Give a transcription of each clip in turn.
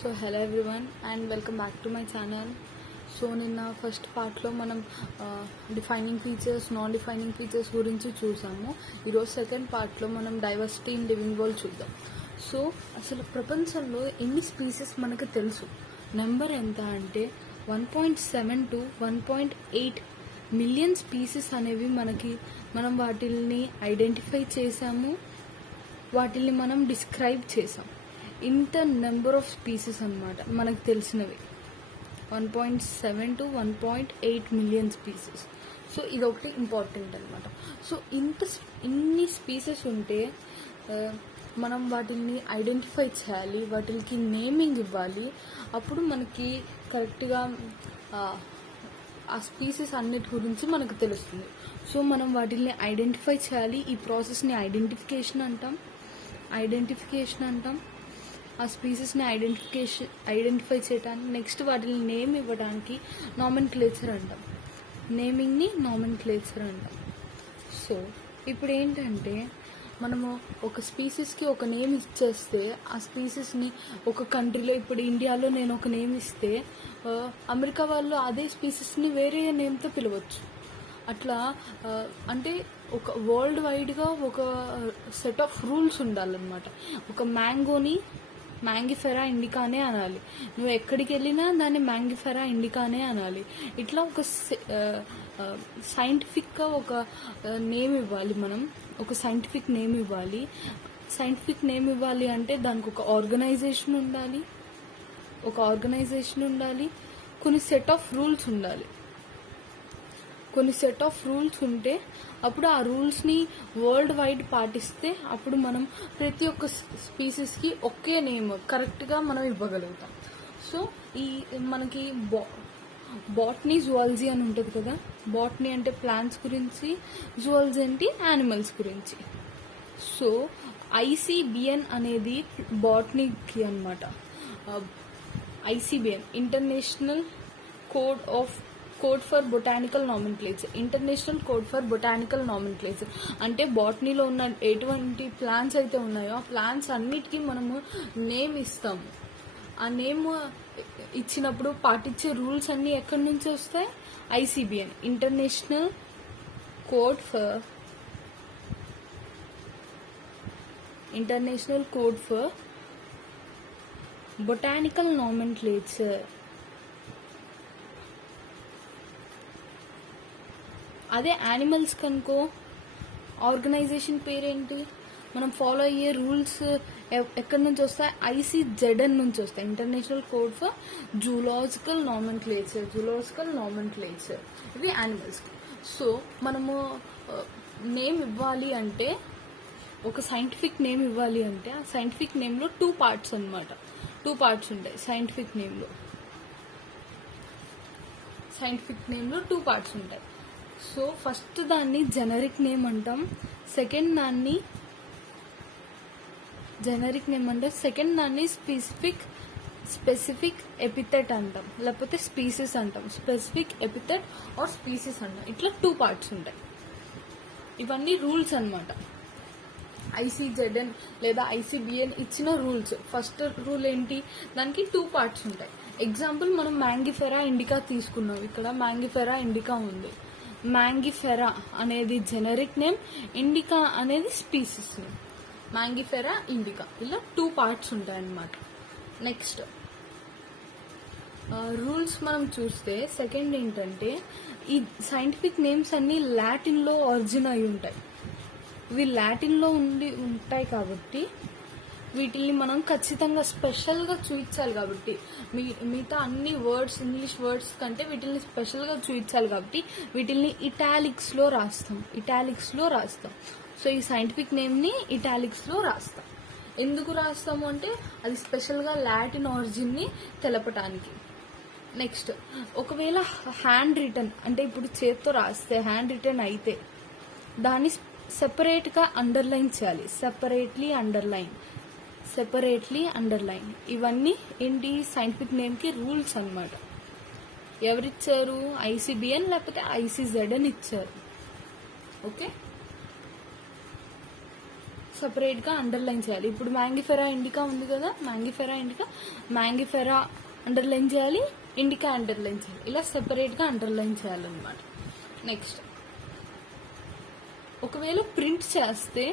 So hello everyone and welcome back to my channel. So నిన్న first పార్ట్లో మనం defining features, non defining features గురించి చూసాము. ఈరోజు సెకండ్ పార్ట్లో మనం డైవర్సిటీ ఇన్ లివింగ్ వరల్డ్ చూద్దాం. సో అసలు ప్రపంచంలో ఎన్ని స్పీసెస్ మనకు తెలుసు? నెంబర్ ఎంత అంటే 1.7 to 1.8 మిలియన్ స్పీసెస్ అనేవి మనం వాటిల్ని ఐడెంటిఫై చేసాము, వాటిల్ని మనం డిస్క్రైబ్ చేసాం. ఇంత నెంబర్ ఆఫ్ స్పీసెస్ అన్నమాట మనకు తెలిసినవి. 1.7 to 1.8 మిలియన్ స్పీసెస్. సో ఇదొకటి ఇంపార్టెంట్ అనమాట. సో ఇన్ని స్పీసెస్ ఉంటే మనం వాటిని ఐడెంటిఫై చేయాలి, వాటికి నేమింగ్ ఇవ్వాలి. అప్పుడు మనకి కరెక్ట్గా ఆ స్పీసెస్ అన్నిటి గురించి మనకు తెలుస్తుంది. సో మనం వాటిని ఐడెంటిఫై చేయాలి. ఈ ప్రాసెస్ని ఐడెంటిఫికేషన్ అంటాం. ఆ స్పీసెస్ని ఐడెంటిఫై చేయడానికి, నెక్స్ట్ వాటిని నేమ్ ఇవ్వడానికి నామెన్క్లేచర్ అంటాం. నేమింగ్ని నామెన్క్లేచర్ అంటాం. సో ఇప్పుడు ఏంటంటే మనము ఒక స్పీసెస్కి ఒక నేమ్ ఇచ్చేస్తే ఆ స్పీసెస్ని ఒక కంట్రీలో, ఇప్పుడు ఇండియాలో నేను ఒక నేమ్ ఇస్తే అమెరికా వాళ్ళు అదే స్పీసెస్ని వేరే నేమ్తో పిలవచ్చు. అట్లా అంటే ఒక వరల్డ్ వైడ్గా ఒక సెట్ ఆఫ్ రూల్స్ ఉండాలన్నమాట. ఒక మ్యాంగోని మ్యాంగిఫెరా ఇండికానే అనాలి, నువ్వు ఎక్కడికి వెళ్ళినా దాన్ని మ్యాంగిఫెరా ఇండికానే అనాలి. ఇట్లా ఒక సైంటిఫిక్గా ఒక నేమ్ ఇవ్వాలి. మనం ఒక సైంటిఫిక్ నేమ్ ఇవ్వాలి అంటే దానికి ఒక ఆర్గనైజేషన్ ఉండాలి, కొన్ని సెట్ ఆఫ్ రూల్స్ ఉంటే అప్పుడు ఆ రూల్స్ని వరల్డ్ వైడ్ పాటిస్తే అప్పుడు మనం ప్రతి ఒక్క స్పీసెస్కి ఒకే నేమ్ కరెక్ట్గా మనం ఇవ్వగలుగుతాం. సో మనకి బాటనీ, జువాలజీ అని ఉంటుంది కదా. బాటనీ అంటే ప్లాంట్స్ గురించి, జువాలజీ అంటే యానిమల్స్ గురించి. సో ICBN అనేది బాటనీకి అనమాట. ICBN international code for botanical nomenclature. International code for botanical nomenclature అంటే బాటనీలో ఉన్న ఎటువంటి ప్లాంట్స్ అయితే ఉన్నాయో ఆ ప్లాంట్స్ అన్నిటికీ మనము నేమ్ ఇస్తాము. ఆ నేమ్ ఇచ్చినప్పుడు పాటించే రూల్స్ అన్నీ ఎక్కడి నుంచి వస్తాయి? ICBN international code for botanical nomenclature. అదే యానిమల్స్ కనుకో ఆర్గనైజేషన్ పేరేంటి? మనం ఫాలో అయ్యే రూల్స్ ఎక్కడి నుంచి వస్తాయి? ICZN నుంచి వస్తాయి. International code for zoological nomenclature. ఇవి యానిమల్స్కి. సో మనము నేమ్ ఇవ్వాలి అంటే, ఒక సైంటిఫిక్ నేమ్ ఇవ్వాలి అంటే ఆ సైంటిఫిక్ నేమ్లో 2 పార్ట్స్ అనమాట. 2 పార్ట్స్ ఉంటాయి సైంటిఫిక్ నేమ్లో 2 పార్ట్స్ ఉంటాయి. సో ఫస్ట్ దాన్ని జెనరిక్ నేమ్ అంటాం, సెకండ్ దాన్ని స్పెసిఫిక్ ఎపిథెట్ అంటాం, లేకపోతే స్పీసెస్ అంటాం. స్పెసిఫిక్ ఎపిథెట్ ఆర్ స్పీసెస్ అంటాం. ఇట్లా 2 పార్ట్స్ ఉంటాయి. ఇవన్నీ రూల్స్ అనమాట. ICZN లేదా ICBN ఇచ్చిన రూల్స్. ఫస్ట్ రూల్ ఏంటి? దానికి 2 పార్ట్స్ ఉంటాయి. ఎగ్జాంపుల్ మనం మ్యాంగిఫెరా ఇండికా తీసుకున్నాం. ఇక్కడ మ్యాంగిఫెరా ఇండికా ఉంది. మ్యాంగిఫెరా అనేది జెనరిక్ నేమ్, ఇండికా అనేది స్పీసెస్ నేమ్. మ్యాంగిఫెరా, ఇండికా ఇలా 2 పార్ట్స్ ఉంటాయన్నమాట. నెక్స్ట్ రూల్స్ మనం చూస్తే సెకండ్ ఏంటంటే, ఈ సైంటిఫిక్ నేమ్స్ అన్నీ లాటిన్లో ఆరిజిన్ అయి ఉంటాయి. ఇవి లాటిన్లో ఉంటాయి కాబట్టి వీటిని మనం ఖచ్చితంగా స్పెషల్గా చూపించాలి. కాబట్టి మిగతా అన్ని వర్డ్స్, ఇంగ్లీష్ వర్డ్స్ కంటే వీటిని స్పెషల్గా చూపించాలి కాబట్టి వీటిని ఇటాలిక్స్లో రాస్తాం. సో ఈ సైంటిఫిక్ నేమ్ని ఇటాలిక్స్లో రాస్తాం. ఎందుకు రాస్తాము అంటే అది స్పెషల్గా లాటిన్ ఆరిజిన్ని తెలపటానికి. నెక్స్ట్ ఒకవేళ హ్యాండ్ రిటన్ అంటే ఇప్పుడు చేత్తో రాస్తే హ్యాండ్ రిటన్ అయితే దాన్ని సెపరేట్గా అండర్లైన్ చేయాలి. Separately underline. ఇవన్నీ ఏంటి? సైంటిఫిక్ నేమ్కి రూల్స్ అన్నమాట. ఎవరిచ్చారు? ICBN లేకపోతే ICZN ఇచ్చారు. ఓకే. సపరేట్గా అండర్లైన్ చేయాలి. ఇప్పుడు మ్యాంగిఫెరా ఇండికా ఉంది కదా, మ్యాంగిఫెరా అండర్లైన్ చేయాలి, ఇండికా అండర్లైన్ చేయాలి, ఇలా సెపరేట్గా అండర్లైన్ చేయాలన్నమాట. నెక్స్ట్ ఒకవేళ ప్రింట్ చేస్తే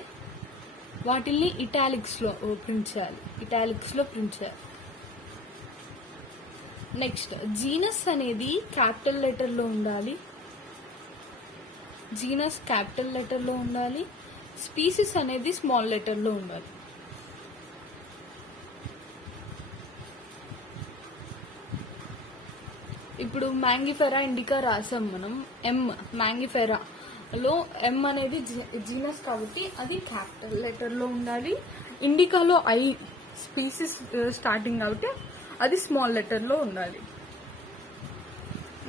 వాటిల్ని ఇటాలిక్స్లో ప్రింట్ చేయాలి. నెక్స్ట్ జీనస్ అనేది క్యాపిటల్ లెటర్లో ఉండాలి, స్పీసీస్ అనేది స్మాల్ లెటర్లో ఉండాలి. ఇప్పుడు మ్యాంగిఫెరా ఇండికా రాసాం మనం, మ్యాంగిఫెరాలో ఎం అనేది జీనస్ కాబట్టి అది క్యాపిటల్ లెటర్లో ఉండాలి. ఇండికాలో ఐ స్పీసీస్ స్టార్టింగ్ కాబట్టి అది స్మాల్ లెటర్లో ఉండాలి.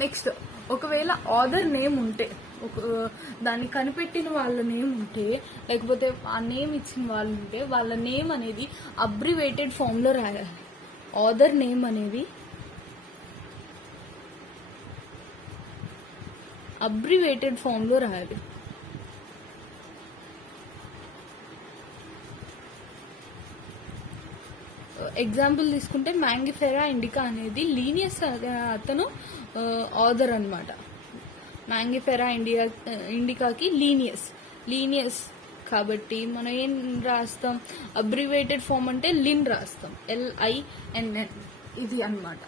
నెక్స్ట్ ఒకవేళ ఆథర్ నేమ్ ఉంటే, దాన్ని కనిపెట్టిన వాళ్ళ నేమ్ ఉంటే, లేకపోతే ఆ నేమ్ ఇచ్చిన వాళ్ళు ఉంటే, వాళ్ళ నేమ్ అనేది అబ్రివేటెడ్ ఫామ్లో రాయాలి. ఆథర్ నేమ్ అనేది అబ్రివేటెడ్ ఫామ్లో రాయాలి. ఎగ్జాంపుల్ తీసుకుంటే మ్యాంగిఫెరా ఇండికా అనేది లీనియస్ అతను ఆథర్ అనమాట. మ్యాంగిఫెరా ఇండికాకి లీనియస్ కాబట్టి మనం ఏం రాస్తాం, అబ్రివేటెడ్ ఫామ్ అంటే లిన్ రాస్తాం, LINN. ఇది అన్నమాట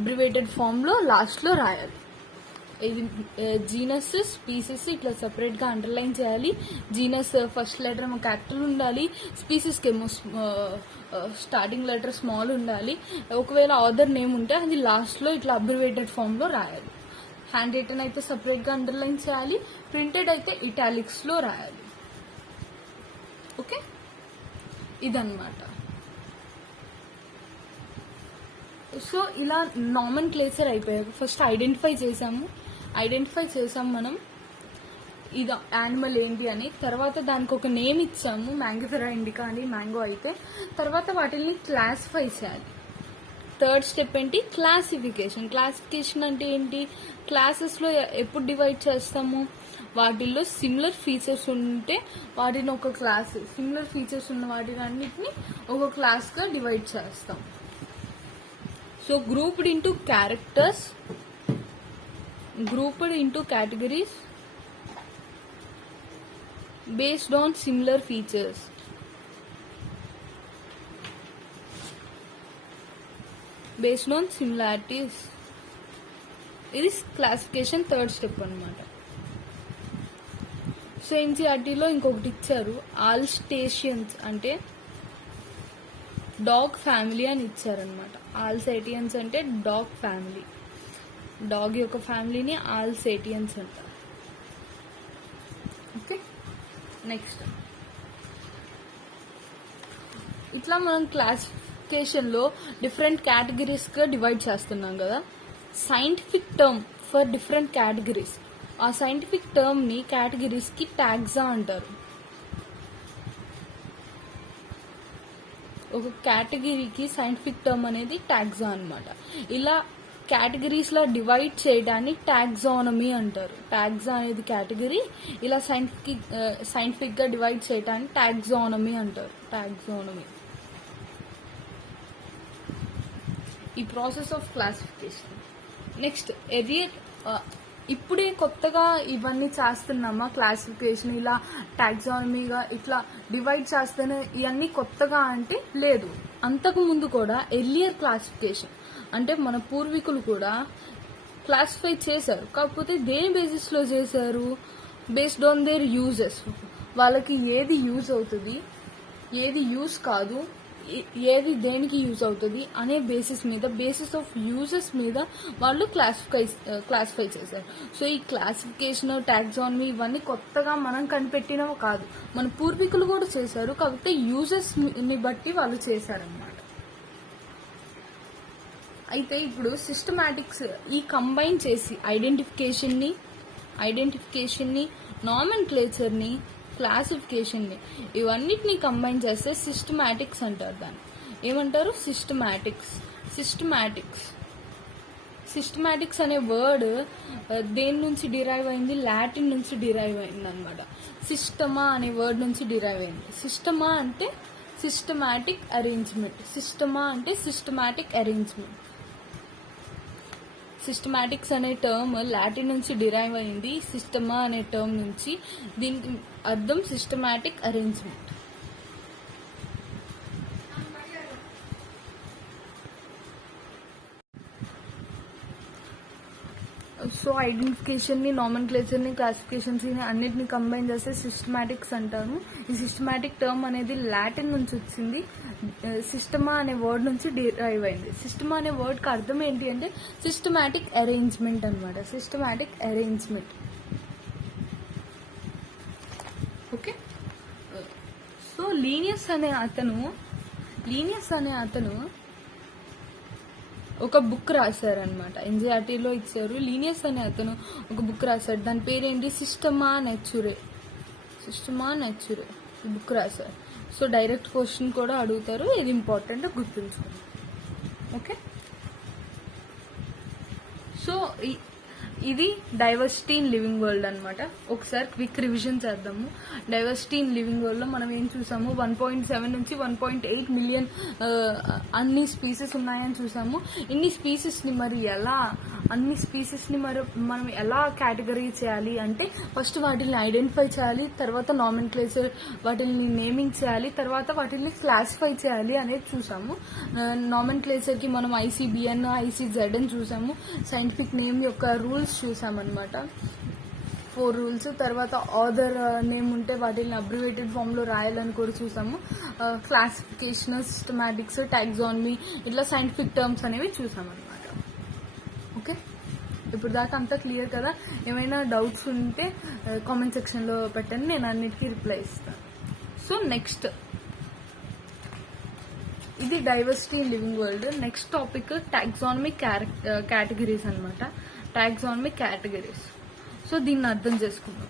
అబ్రివేటెడ్ ఫామ్లో లాస్ట్లో రాయాలి. ఇది జీనస్ స్పీసీస్ ఇట్లా సపరేట్గా అండర్లైన్ చేయాలి. జీనస్ ఫస్ట్ లెటర్ ఏమో క్యాపిటల్ ఉండాలి, స్పీసీస్కి ఏమో స్టార్టింగ్ లెటర్ స్మాల్ ఉండాలి. ఒకవేళ ఆథర్ నేమ్ ఉంటే అది లాస్ట్లో ఇట్లా అబ్రివేటెడ్ ఫామ్లో రాయాలి. హ్యాండ్ రిటన్ అయితే సపరేట్గా అండర్లైన్ చేయాలి, ప్రింటెడ్ అయితే ఇటాలిక్స్లో రాయాలి. ఓకే, ఇదన్నమాట. సో ఇలా నామెన్క్లేచర్ అయిపోయాక ఫస్ట్ ఐడెంటిఫై చేసాం మనం ఇది యానిమల్ ఏంటి అని. తర్వాత దానికి ఒక నేమ్ ఇచ్చాము, మ్యాంగిఫెరా ఇండికా అని, మ్యాంగో అయితే. తర్వాత వాటిని క్లాసిఫై చేయాలి. థర్డ్ స్టెప్ ఏంటి, క్లాసిఫికేషన్ అంటే ఏంటి, క్లాసెస్లో ఎప్పుడు డివైడ్ చేస్తాము, వాటిల్లో సిమిలర్ ఫీచర్స్ ఉంటే వాటిని ఒక క్లాస్, సిమిలర్ ఫీచర్స్ ఉన్న వాటిని అన్నిటిని ఒక క్లాస్గా డివైడ్ చేస్తాం. So grouped into categories based on similar features. Based on similarities. ఇది క్లాసిఫికేషన్ థర్డ్ స్టెప్ అనమాట. సో ఎన్సీఆర్టీలో ఇంకొకటి ఇచ్చారు, ఆల్స్టేషియన్స్ అంటే డాగ్ ఫ్యామిలీ అని ఇచ్చారనమాట. ఆల్సేటియన్స్ అంటే డాగ్ ఫ్యామిలీ, డాగ్ యొక్క ఫ్యామిలీని ఆల్సేటియన్స్ అంటారు. ఓకే, నెక్స్ట్ ఇట్లా మనం క్లాసిఫికేషన్లో డిఫరెంట్ కేటగిరీస్గా డివైడ్ చేస్తున్నాం కదా. Scientific term for different categories, ఆ సైంటిఫిక్ టర్మ్ని కేటగిరీస్కి టాక్సా అంటారు. ఒక కేటగిరీకి సైంటిఫిక్ టర్మ్ అనేది టాక్సా అనమాట. ఇలా కేటగిరీస్లో డివైడ్ చేయడాన్ని టాక్సానమీ అంటారు. టాక్సా అనేది కేటగిరీ, ఇలా సైంటిఫిక్గా డివైడ్ చేయడాన్ని టాక్సానమీ అంటారు. ఈ ప్రాసెస్ ఆఫ్ క్లాసిఫికేషన్. నెక్స్ట్ ఇప్పుడే కొత్తగా ఇవన్నీ చేస్తున్నామా క్లాసిఫికేషన్, ఇలా టాక్సానమీగా ఇట్లా డివైడ్ చేస్తేనే ఇవన్నీ కొత్తగా అంటే లేదు. అంతకు ముందు కూడా ఎర్లియర్ క్లాసిఫికేషన్ అంటే మన పూర్వీకులు కూడా క్లాసిఫై చేశారు. కాకపోతే దేని బేసిస్లో చేశారు, బేస్డ్ ఆన్ దేర్ యూజెస్. వాళ్ళకి ఏది యూజ్ అవుతుంది, ఏది యూజ్ కాదు, ఏది దేనికి యూజ్ అవుతుంది అనే బేసిస్ ఆఫ్ యూజెస్ మీద వాళ్ళు క్లాసిఫై చేశారు. సో ఈ క్లాసిఫికేషన్, టాక్సానమీ ఇవన్నీ కొత్తగా మనం కనిపెట్టినవి కాదు, మన పూర్వీకులు కూడా చేశారు. కాకపోతే యూజెస్ ని బట్టి వాళ్ళు చేశారన్నమాట. అయితే ఇప్పుడు సిస్టమాటిక్స్ ఈ కంబైన్ చేసి ఐడెంటిఫికేషన్ని నామెన్క్లేచర్ని, క్లాసిఫికేషన్ని ఇవన్నిటిని కంబైన్ చేస్తే సిస్టమాటిక్స్ అంటారు. దాన్ని ఏమంటారు, సిస్టమాటిక్స్. సిస్టమాటిక్స్ అనే వర్డ్ దేని నుంచి డిరైవ్ అయింది? లాటిన్ నుంచి డిరైవ్ అయింది అనమాట. సిస్టమా అనే వర్డ్ నుంచి డిరైవ్ అయింది. సిస్టమా అంటే సిస్టమాటిక్ అరేంజ్మెంట్. సిస్టమా అంటే సిస్టమాటిక్ అరేంజ్మెంట్. సిస్టమాటిక్స్ అనే టర్మ్ లాటిన్ నుంచి డిరైవ్ అయింది, సిస్టమా అనే టర్మ్ నుంచి. దీనికి అర్థం సిస్టమాటిక్ అరేంజ్మెంట్. సో ఐడెంటిఫికేషన్ని, నామెన్క్లేచర్ని, క్లాసిఫికేషన్స్ని అన్నిటిని కంబైన్ చేస్తే సిస్టమాటిక్స్ అంటారు. ఈ సిస్టమాటిక్ టర్మ్ అనేది లాటిన్ నుంచి వచ్చింది, సిస్టమా అనే వర్డ్ నుంచి డిరైవ్ అయింది. సిస్టమా అనే వర్డ్కి అర్థం ఏంటి అంటే సిస్టమాటిక్ అరేంజ్మెంట్ అనమాట. Systematic arrangement. ఓకే. సో లీనియస్ అనే అతను ఒక బుక్ రాశారనమాట. ఎన్జీఆర్టీలో ఇచ్చారు. లీనియస్ అనే అతను ఒక బుక్ రాశాడు. దాని పేరేంటి? సిస్టమా నేచురే ఈ బుక్ రాశారు. సో డైరెక్ట్ క్వశ్చన్ కూడా అడుగుతారు. ఇది ఇంపార్టెంట్, గుర్తుంచుకోండి. ఓకే. సో ఇది డైవర్సిటీ ఇన్ లివింగ్ వరల్డ్ అనమాట. ఒకసారి క్విక్ రివిజన్ చేద్దాము. డైవర్సిటీ ఇన్ లివింగ్ వరల్డ్ లో మనం ఏం చూసాము? 1.7 నుంచి 1.8 మిలియన్ అన్ని స్పీసెస్ ఉన్నాయని చూసాము. ఇన్ని స్పీసెస్ ని మరి మనం ఎలా కేటగిరీ చేయాలి అంటే ఫస్ట్ వాటిని ఐడెంటిఫై చేయాలి, తర్వాత నామెన్క్లేచర్ వాటిని నేమింగ్ చేయాలి, తర్వాత వాటిని క్లాసిఫై చేయాలి అనేది చూసాము. నామెన్క్లేచర్ కి మనం ICBN, ICZ అని చూసాము. సైంటిఫిక్ నేమ్ యొక్క రూల్స్ చూసామన్నమాట. 4 రూల్స్. తర్వాత ఆథర్ నేమ్ ఉంటే వాటిని అబ్రివేటెడ్ ఫామ్ లో రాయాలని కూడా చూసాము. క్లాసిఫికేషన్, సిస్టమాటిక్స్, టాక్సానమీ, ఇట్లా సైంటిఫిక్ టర్మ్స్ అనేవి చూసామన్నమాట. ఓకే. ఇప్పుడు దాకా అంతా క్లియర్ కదా? ఏమైనా డౌట్స్ ఉంటే కామెంట్ సెక్షన్లో పెట్టండి, నేను అన్నిటికీ రిప్లై ఇస్తాను. సో నెక్స్ట్ ఇది diversity in living world. Next topic taxonomic categories అనమాట. Taxonomic categories. సో దీన్ని అర్థం చేసుకుందాం.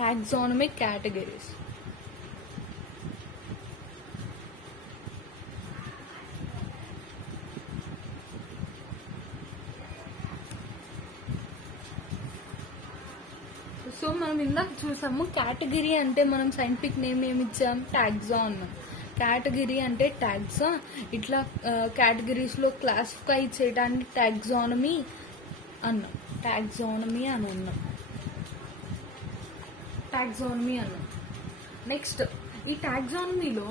Taxonomic categories. సో మనం ఇందాక చూసాము కేటగిరీ అంటే మనం సైంటిఫిక్ నేమ్ ఏమి ఇచ్చాం? టాక్సాన్. కేటగిరీ అంటే టాక్సా. ఇట్లా కేటగిరీస్ లో క్లాసిఫై చేయడానికి టాక్సానమీ అన్నాం. నెక్స్ట్ ఈ టాక్సానమీలో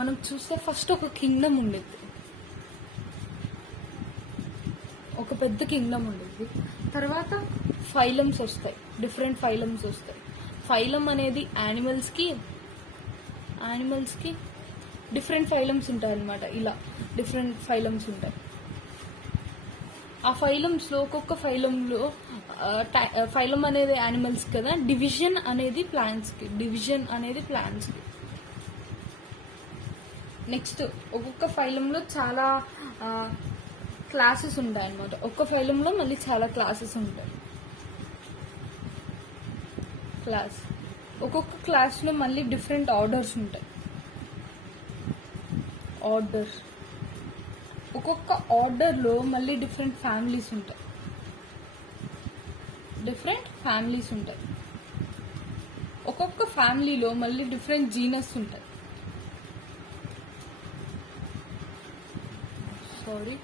మనం చూస్తే ఫస్ట్ ఒక కింగ్డమ్ ఉండేది, ఒక పెద్ద కింగ్డమ్ ఉండేది. తర్వాత ఫైలమ్స్ వస్తాయి, డిఫరెంట్ ఫైలమ్స్ వస్తాయి. ఫైలం అనేది యానిమల్స్ కి డిఫరెంట్ ఫైలమ్స్ ఉంటాయి అన్నమాట. ఇలా డిఫరెంట్ ఫైలమ్స్ ఉంటాయి. ఆ ఫైలమ్స్ లో ఒక్కొక్క ఫైలంలో ఫైలం అనేది యానిమల్స్ కదా, డివిజన్ అనేది ప్లాంట్స్ కి. నెక్స్ట్ ఒక్కొక్క ఫైలంలో చాలా క్లాసెస్ ఉంటాయి అన్నమాట. ఒక్క ఫైలంలో మళ్ళీ చాలా క్లాసెస్ ఉంటాయి. ఒక్కొక్క క్లాస్ లో మళ్ళీ డిఫరెంట్ ఆర్డర్స్ ఉంటాయి. ఒక్కొక్క ఆర్డర్ లో మళ్ళీ డిఫరెంట్ ఫ్యామిలీస్ ఉంటాయి. ఒక్కొక్క ఫ్యామిలీలో మళ్ళీ డిఫరెంట్ జీనస్ ఉంటాయి.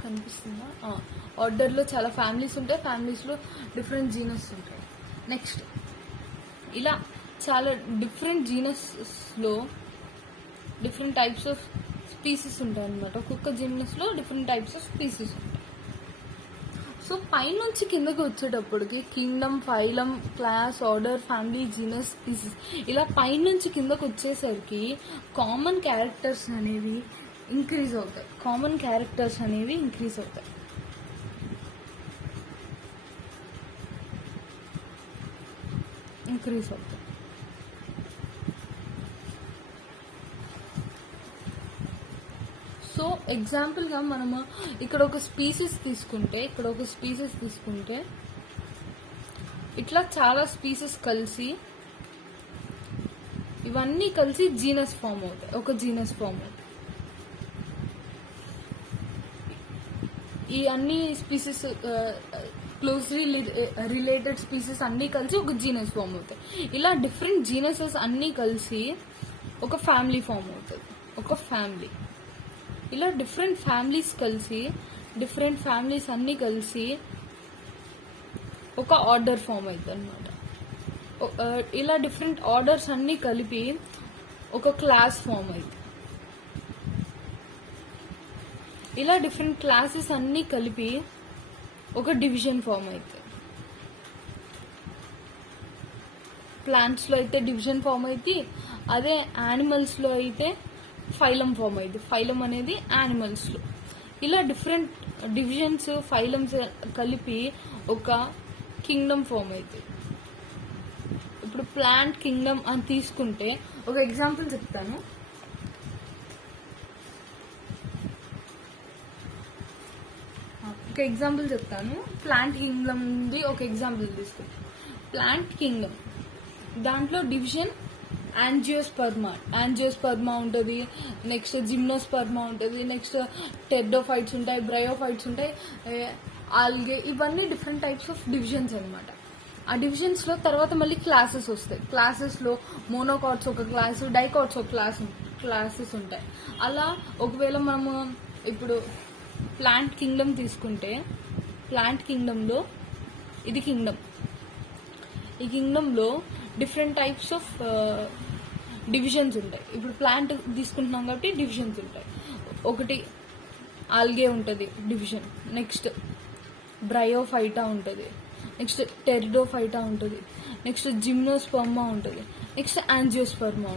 కనిపిస్తుందా? ఆర్డర్ లో చాలా ఫ్యామిలీస్ ఉంటాయి, ఫ్యామిలీస్ లో డిఫరెంట్ జీనస్ ఉంటాయి. నెక్స్ట్ ఇలా చాలా డిఫరెంట్ జీనస్ లో డిఫరెంట్ టైప్స్ ఆఫ్ స్పీసీస్ ఉంటాయి అన్నమాట. ఒక్కొక్క జీనస్ లో డిఫరెంట్ టైప్స్ ఆఫ్ స్పీసీస్ ఉంటాయి. సో పైనుంచి కిందకి వచ్చేటప్పటికి Kingdom, phylum, class, order, family, genus, species ఇలా పైనుంచి కిందకి వచ్చేసరికి కామన్ క్యారెక్టర్స్ అనేవి ఇంక్రీజ్ అవుతాయి. సో ఎగ్జాంపుల్ గా మనము ఇక్కడ ఒక స్పీసీస్ తీసుకుంటే ఇట్లా చాలా స్పీసెస్ కలిసి ఇవన్నీ కలిసి జీనస్ ఫామ్ అవుతాయి, ఒక జీనస్ ఫామ్ అవుతాయి. ఈ అన్ని స్పీసెస్ క్లోజ్లీ రిలేటెడ్ స్పీసెస్ అన్నీ కలిసి ఒక జీనస్ ఫామ్ అవుతాయి. ఇలా డిఫరెంట్ జీనసెస్ అన్నీ కలిసి ఒక ఫ్యామిలీ ఫామ్ అవుతుంది, ఒక ఫ్యామిలీ. ఇలా డిఫరెంట్ ఫ్యామిలీస్ అన్నీ కలిసి ఒక ఆర్డర్ ఫామ్ అవుతుంది అనమాట. ఇలా డిఫరెంట్ ఆర్డర్స్ అన్నీ కలిపి ఒక క్లాస్ ఫామ్ అవుతుంది. ఇలా డిఫరెంట్ క్లాసెస్ అన్నీ కలిపి ఒక డివిజన్ ఫామ్ అవుతుంది. ప్లాంట్స్లో అయితే డివిజన్ ఫామ్ అవుతుంది, అదే యానిమల్స్లో అయితే ఫైలం ఫామ్ అవుతుంది. ఫైలం అనేది యానిమల్స్లో. ఇలా డిఫరెంట్ డివిజన్స్, ఫైలమ్స్ కలిపి ఒక కింగ్డమ్ ఫామ్ అవుతుంది. ఇప్పుడు ప్లాంట్ కింగ్డమ్ అని తీసుకుంటే ఒక ఎగ్జాంపుల్ చెప్తాను. ప్లాంట్ కింగ్డమ్ ఉంది, ఒక ఎగ్జాంపుల్ తీసుకుంటాం. ప్లాంట్ కింగ్డమ్ దాంట్లో డివిజన్ యాంజియోస్పర్మా ఉంటుంది, నెక్స్ట్ జిమ్నోస్పర్మా ఉంటుంది, నెక్స్ట్ టెర్డోఫైట్స్ ఉంటాయి, బ్రయోఫైట్స్ ఉంటాయి, ఆల్గే, ఇవన్నీ డిఫరెంట్ టైప్స్ ఆఫ్ డివిజన్స్ అనమాట. ఆ డివిజన్స్లో తర్వాత మళ్ళీ క్లాసెస్ వస్తాయి. క్లాసెస్లో మోనోకాట్స్ ఒక క్లాసు, డైకాట్స్ ఒక క్లాసెస్ ఉంటాయి. అలా ఒకవేళ మనము ఇప్పుడు ప్లాంట్ కింగ్డమ్ తీసుకుంటే, ప్లాంట్ కింగ్డమ్లో ఇది కింగ్డమ్. ఈ కింగ్డమ్లో డిఫరెంట్ టైప్స్ ఆఫ్ డివిజన్స్ ఉంటాయి. ఇప్పుడు ప్లాంట్ తీసుకుంటున్నాం కాబట్టి డివిజన్స్ ఉంటాయి. ఒకటి ఆల్గే ఉంటుంది డివిజన్, నెక్స్ట్ బ్రయోఫైటా ఉంటుంది, నెక్స్ట్ టెరిడోఫైటా ఉంటుంది, నెక్స్ట్ జిమ్నోస్పర్మా ఉంటుంది, నెక్స్ట్ యాంజియోస్పర్మా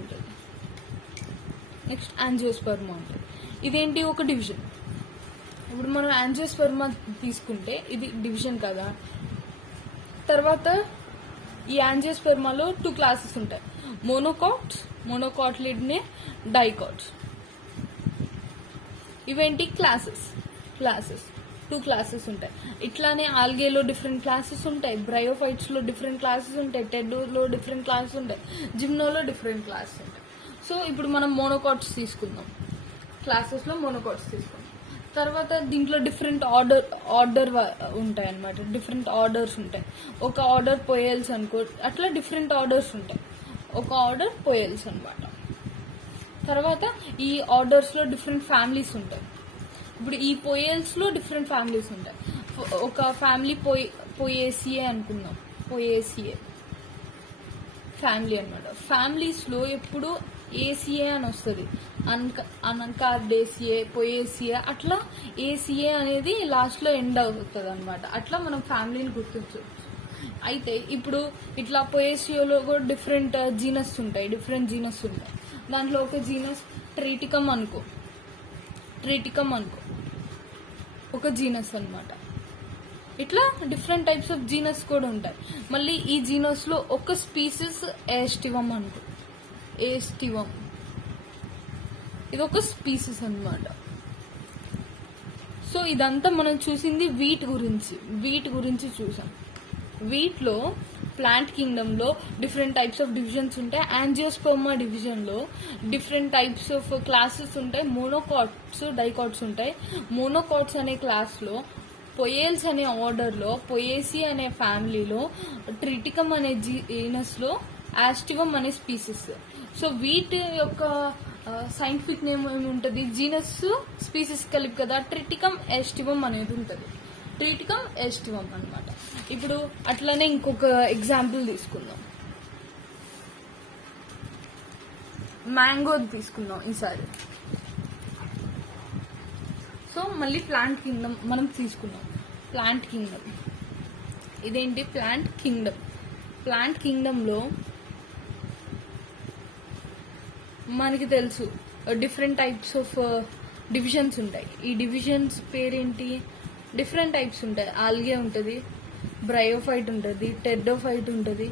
ఉంటుంది. ఇదేంటి, ఒక డివిజన్. ఇప్పుడు మనం యాంజియోస్పర్మా తీసుకుంటే ఇది డివిజన్ కదా. తర్వాత ఈ యాంజియోస్పర్మాలో 2 క్లాసెస్ ఉంటాయి, మోనోకాట్లిడ్నే, డైకాట్స్. ఇవేంటి క్లాసెస్ 2 క్లాసెస్ ఉంటాయి. ఇట్లానే ఆల్గేలో డిఫరెంట్ క్లాసెస్ ఉంటాయి, బ్రయోఫైట్స్లో డిఫరెంట్ క్లాసెస్ ఉంటాయి, టెడ్డోలో డిఫరెంట్ క్లాసెస్ ఉంటాయి, జిమ్నోలో డిఫరెంట్ క్లాసెస్ ఉంటాయి. సో ఇప్పుడు మనం మోనోకాట్స్ తీసుకుందాం, క్లాసెస్లో మోనోకాట్స్ తీసుకుందాం. తర్వాత దీంట్లో డిఫరెంట్ ఆర్డర్ ఉంటాయి అన్నమాట, డిఫరెంట్ ఆర్డర్స్ ఉంటాయి. ఒక ఆర్డర్ పోయల్స్ అనుకో, అట్లా డిఫరెంట్ ఆర్డర్స్ ఉంటాయి. ఒక ఆర్డర్ పోయల్స్ అనమాట. తర్వాత ఈ ఆర్డర్స్లో డిఫరెంట్ ఫ్యామిలీస్ ఉంటాయి. ఇప్పుడు ఈ పోయల్స్లో డిఫరెంట్ ఫ్యామిలీస్ ఉంటాయి. ఒక ఫ్యామిలీ పోయేసియే అనుకుందాం, పోయేసియే ఫ్యామిలీ అనమాట. ఫ్యామిలీస్లో ఎప్పుడు ఏసిఏ అని వస్తుంది, అన్కార్డేసియే, పొయేసియే, అట్లా ఏసిఏ అనేది లాస్ట్లో ఎండ్ అవుతుంది అనమాట. అట్లా మనం ఫ్యామిలీని గుర్తించవచ్చు. అయితే ఇప్పుడు ఇట్లా పొయేసియోలో కూడా డిఫరెంట్ జీనస్ ఉంటాయి. దాంట్లో ఒక జీనస్ ట్రిటికమ్ అనుకో, ఒక జీనస్ అనమాట. ఇట్లా డిఫరెంట్ టైప్స్ ఆఫ్ జీనస్ కూడా ఉంటాయి. మళ్ళీ ఈ జీనస్లో ఒక స్పీసీస్ ఏస్టివం అనుకో, ఇది ఒక స్పీసీస్ అనమాట. సో ఇదంతా మనం చూసింది వీట్ గురించి చూసాం. వీట్లో ప్లాంట్ కింగ్డమ్లో డిఫరెంట్ టైప్స్ ఆఫ్ డివిజన్స్ ఉంటాయి. యాంజియోస్పర్మా డివిజన్లో డిఫరెంట్ టైప్స్ ఆఫ్ క్లాసెస్ ఉంటాయి. మోనోకాట్స్, డైకాట్స్ ఉంటాయి. మోనోకాట్స్ అనే క్లాస్లో, పొయేల్స్ అనే ఆర్డర్లో, పొయేసి అనే ఫ్యామిలీలో, ట్రిటికమ్ అనే జీనస్లో, యాస్టివం అనే స్పీసీస్. సో వీటి యొక్క సైంటిఫిక్ నేమ్ ఏముంటుంది, జీనస్ స్పీసీస్ కలిపి కదా, ట్రిటికమ్ ఎస్టివం అనేది ఉంటుంది. ట్రిటికమ్ ఎస్టివం అనమాట. ఇప్పుడు అట్లనే ఇంకొక ఎగ్జాంపుల్ తీసుకుందాం, మ్యాంగో తీసుకుందాం ఈసారి. సో మళ్ళీ ప్లాంట్ కింగ్డమ్ మనం తీసుకున్నాం. ఇదేంటి, ప్లాంట్ కింగ్డమ్లో మనకి తెలుసు డిఫరెంట్ టైప్స్ ఆఫ్ డివిజన్స్ ఉంటాయి. ఈ డివిజన్స్ పేరేంటి, డిఫరెంట్ టైప్స్ ఉంటాయి. ఆల్గే ఉంటుంది, బ్రయోఫైట్ ఉంటుంది, టెర్డోఫైట్ ఉంటుంది,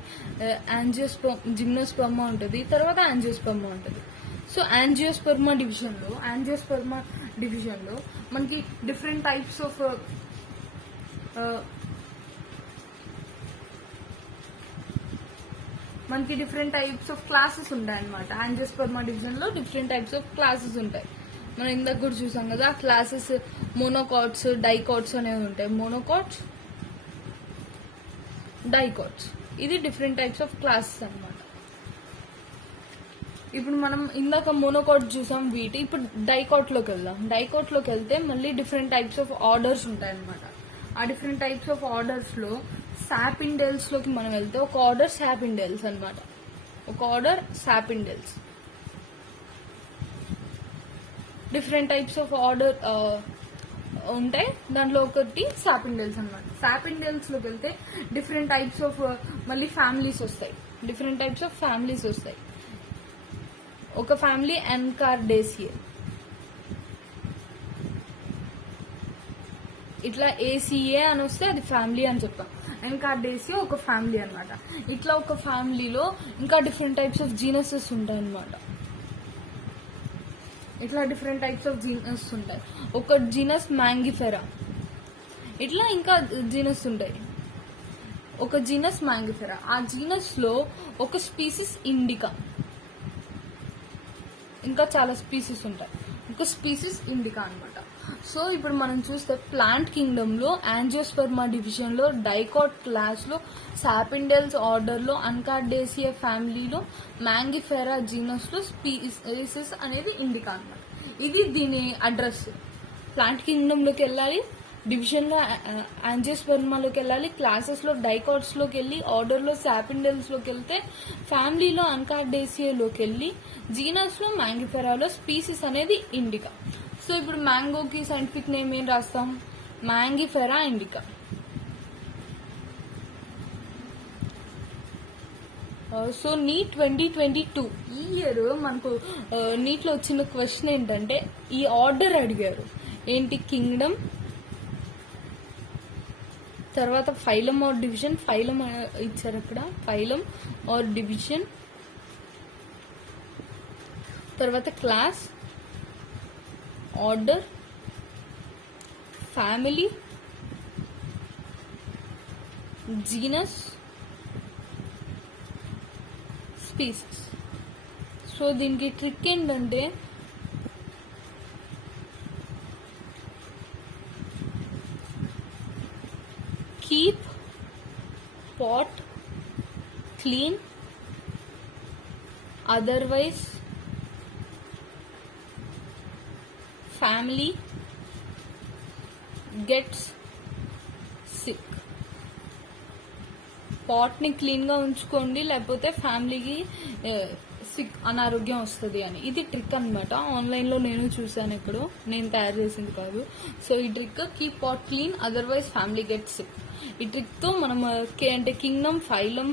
జిమ్నోస్పర్మా ఉంటుంది, తర్వాత యాంజియోస్పర్మా ఉంటుంది. సో యాంజియోస్పర్మా డివిజన్లో మనకి డిఫరెంట్ టైప్స్ ఆఫ్ మనకి డిఫరెంట్ టైప్స్ ఆఫ్ క్లాసెస్ ఉంటాయి అనమాట. యాంజియోస్పెర్మా డివిజన్ లో డిఫరెంట్ టైప్స్ ఆఫ్ క్లాసెస్ ఉంటాయి. మనం ఇందాక కూడా చూసాం కదా, క్లాసెస్ మోనోకాట్స్, డైకాట్స్ అనేవి ఉంటాయి. మోనోకాట్స్, డైకాట్స్, ఇది డిఫరెంట్ టైప్స్ ఆఫ్ క్లాసెస్ అనమాట. ఇప్పుడు మనం ఇందాక మోనోకాట్ చూసాం వీటి, ఇప్పుడు డైకాట్ లోకి వెళ్దాం. డైకాట్ లోకి వెళ్తే మళ్ళీ డిఫరెంట్ టైప్స్ ఆఫ్ ఆర్డర్స్ ఉంటాయి అనమాట. ఆ డిఫరెంట్ టైప్స్ ఆఫ్ ఆర్డర్స్ లో సాపిండెల్స్ లోకి మనం వెళ్తే ఒక ఆర్డర్ సాపిండెల్స్ అనమాట. ఒక ఆర్డర్ సాపిండెల్స్. డిఫరెంట్ టైప్స్ ఆఫ్ ఆర్డర్ ఉంటాయి, దాంట్లో ఒకటి సాపిండెల్స్ అనమాట. సాపిండెల్స్ లోకి వెళ్తే డిఫరెంట్ టైప్స్ ఆఫ్ మళ్ళీ ఫ్యామిలీస్ వస్తాయి. డిఫరెంట్ టైప్స్ ఆఫ్ ఫ్యామిలీస్ వస్తాయి. ఒక ఫ్యామిలీ ఎన్కార్డేసియే, ఇట్లా ఏసీఏ అని వస్తే అది ఫ్యామిలీ అని చెప్తాం. ఎన్కార్డేసియే ఒక ఫ్యామిలీ అనమాట. ఇట్లా ఒక ఫ్యామిలీలో ఇంకా డిఫరెంట్ టైప్స్ ఆఫ్ జీనసెస్ ఉంటాయి అనమాట. ఇట్లా డిఫరెంట్ టైప్స్ ఆఫ్ జీనస్ ఉంటాయి. ఒక జీనస్ మ్యాంగిఫెరా, ఇట్లా ఇంకా జీనస్ ఉంటాయి. ఒక జీనస్ మ్యాంగిఫెరా, ఆ జీనస్ లో ఒక స్పీసీస్ ఇండికా, ఇంకా చాలా స్పీసీస్ ఉంటాయి. ఒక స్పీసీస్ ఇండికా అనమాట. సో ఇప్పుడు మనం చూస్తే ప్లాంట్ కింగ్డమ్ లో యాంజియోస్పెర్మా డివిజన్ లో డైకాట్ క్లాస్ లో సాపిండెల్స్ ఆర్డర్ లో అన్కార్డేసియా ఫ్యామిలీలో మ్యాంగిఫెరా జీనస్ లో స్పీసీస్ అనేది ఇండికా అనమాట. ఇది దీని అడ్రస్. ప్లాంట్ కింగ్డమ్ లోకి వెళ్ళాలి, డివిజన్ లో యాంజియోస్పెర్మాలోకి వెళ్ళాలి, క్లాసెస్ లో డైకాట్స్ లోకి వెళ్ళి, ఆర్డర్ లో సాపిండెల్స్ లోకి వెళ్తే, ఫ్యామిలీలో అన్కార్డేసియాలోకి వెళ్ళి, జీనస్ లో మ్యాంగిఫెరాలో స్పీసీస్ అనేది ఇండికా. సో ఇప్పుడు మ్యాంగోకి సైంటిఫిక్ నేమ్ ఏం రాస్తాం? Mangifera indica. సో నీట్ 2022 ఈ ఇయర్ మనకు నీట్ లో వచ్చిన క్వశ్చన్ ఏంటంటే ఈ ఆర్డర్ అడిగారు. ఏంటి? కింగ్డమ్, తర్వాత ఫైలం ఆర్ డివిజన్, ఫైలం ఇచ్చారు అక్కడ, ఫైలం ఆర్ డివిజన్, తర్వాత class, order, family, genus, species. So దీనికి ట్రిక్ ఏంటంటే keep pot clean, otherwise family gets sick. Pot ని క్లీన్ గా ఉంచుకోండి, లేకపోతే ఫ్యామిలీకి సిక్, అనారోగ్యం వస్తుంది అని. ఇది ట్రిక్ అనమాట. ఆన్లైన్ లో నేను చూసాను, ఇప్పుడు నేను తయారు చేసింది కాదు. సో ఈ trick keep pot clean, otherwise family get sick. ఈ ట్రిక్ తో మనం అంటే కింగ్డమ్, ఫైలం,